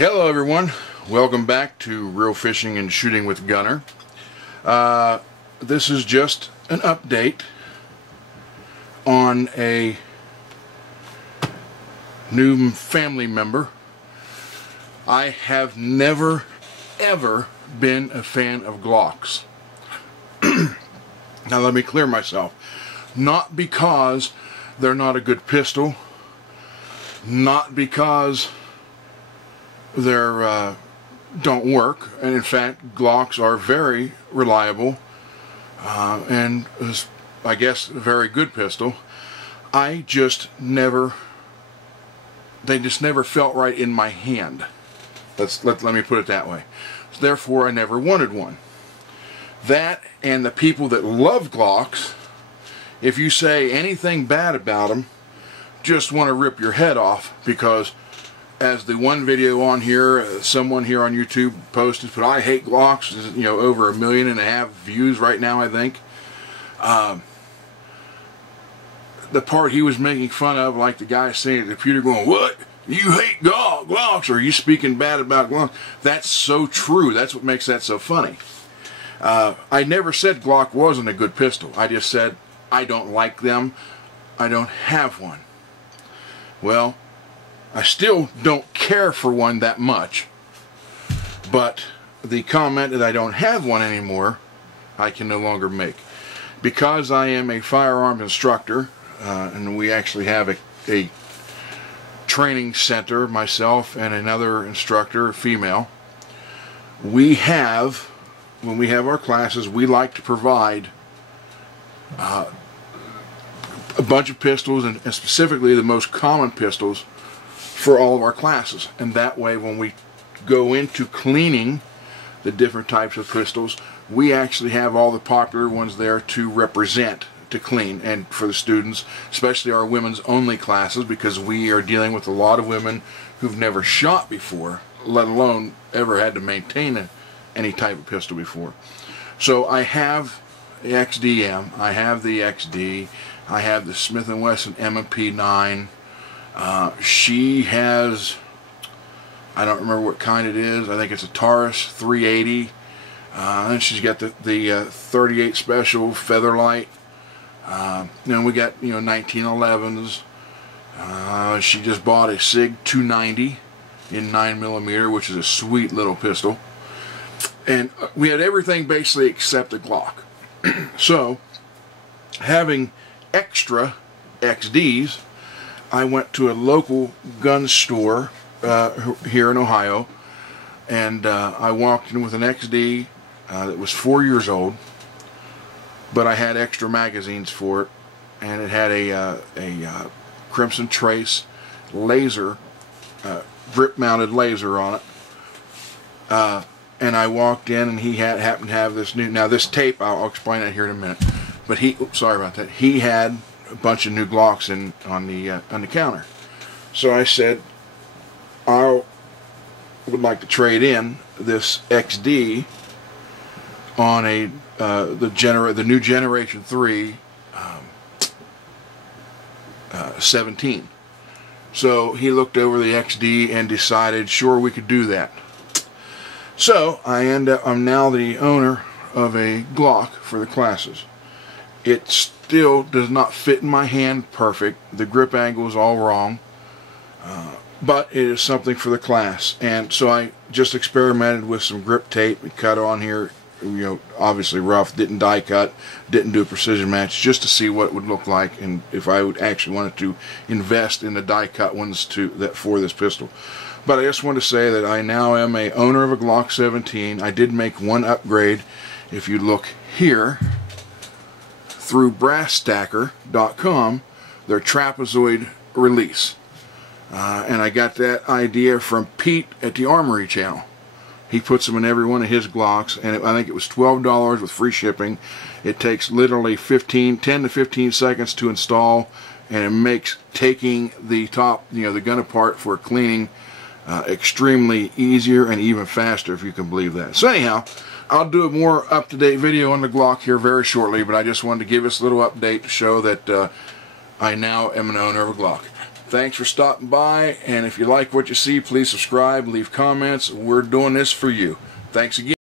Hello everyone, welcome back to Real Fishing and Shooting with Gunner. This is just an update on a new family member. I have never ever been a fan of Glocks. Now let me clear myself. Not because they're not a good pistol, not because they're don't work, and in fact Glocks are very reliable and I guess a very good pistol. They just never felt right in my hand. Let me put it that way. So therefore I never wanted one. That and the people that love Glocks, if you say anything bad about them, just want to rip your head off, because as the one video on here, someone here on YouTube posted, but I hate Glocks, you know, over 1.5 million views right now, I think. The part he was making fun of, like the guy saying at the computer going, "What? You hate Glocks, or are you speaking bad about Glocks?" That's so true. That's what makes that so funny. I never said Glock wasn't a good pistol. I just said I don't like them. I don't have one. Well, I still don't care for one that much, but the comment that I don't have one anymore, I can no longer make. Because I am a firearm instructor, and we actually have a training center, myself and another instructor, a female. We have, when we have our classes, we like to provide a bunch of pistols, and specifically the most common pistols, for all of our classes. And that way, when we go into cleaning the different types of pistols, we actually have all the popular ones there to represent, to clean, and for the students, especially our women's only classes, because we are dealing with a lot of women who've never shot before, let alone ever had to maintain any type of pistol before. So I have the XDM, I have the XD, I have the Smith & Wesson M&P 9. She has, I don't remember what kind it is, I think it's a Taurus 380, and she's got the 38 Special Featherlight. Then we got, you know, 1911s. She just bought a SIG 290 in 9mm, which is a sweet little pistol. And we had everything basically except the Glock. So, having extra XDs, I went to a local gun store here in Ohio, and I walked in with an XD that was 4 years old, but I had extra magazines for it, and it had a Crimson Trace laser, grip-mounted laser on it. And I walked in, and he happened to have this new. Now this tape, I'll explain that here in a minute. But sorry about that. He had a bunch of new Glocks on the counter. So I said, I would like to trade in this XD on the new Generation 3 17. So he looked over the XD and decided, sure, we could do that. So I'm now the owner of a Glock for the classes. It still does not fit in my hand perfect. The grip angle is all wrong, but it is something for the class. And so I just experimented with some grip tape and cut on here, you know, obviously rough, didn't die cut, didn't do a precision match, just to see what it would look like, and if I would actually wanted to invest in the die cut ones for this pistol. But I just want to say that I now am a owner of a Glock 17. I did make one upgrade. If you look here, through brassstacker.com, their trapezoid release. And I got that idea from Pete at the Armory channel. He puts them in every one of his Glocks, and I think it was $12 with free shipping. It takes literally 10 to 15 seconds to install, and it makes taking the top, you know, the gun apart for cleaning extremely easier and even faster, if you can believe that. So anyhow, I'll do a more up-to-date video on the Glock here very shortly, but I just wanted to give us a little update to show that I now am an owner of a Glock. Thanks for stopping by, and if you like what you see, please subscribe and leave comments. We're doing this for you. Thanks again.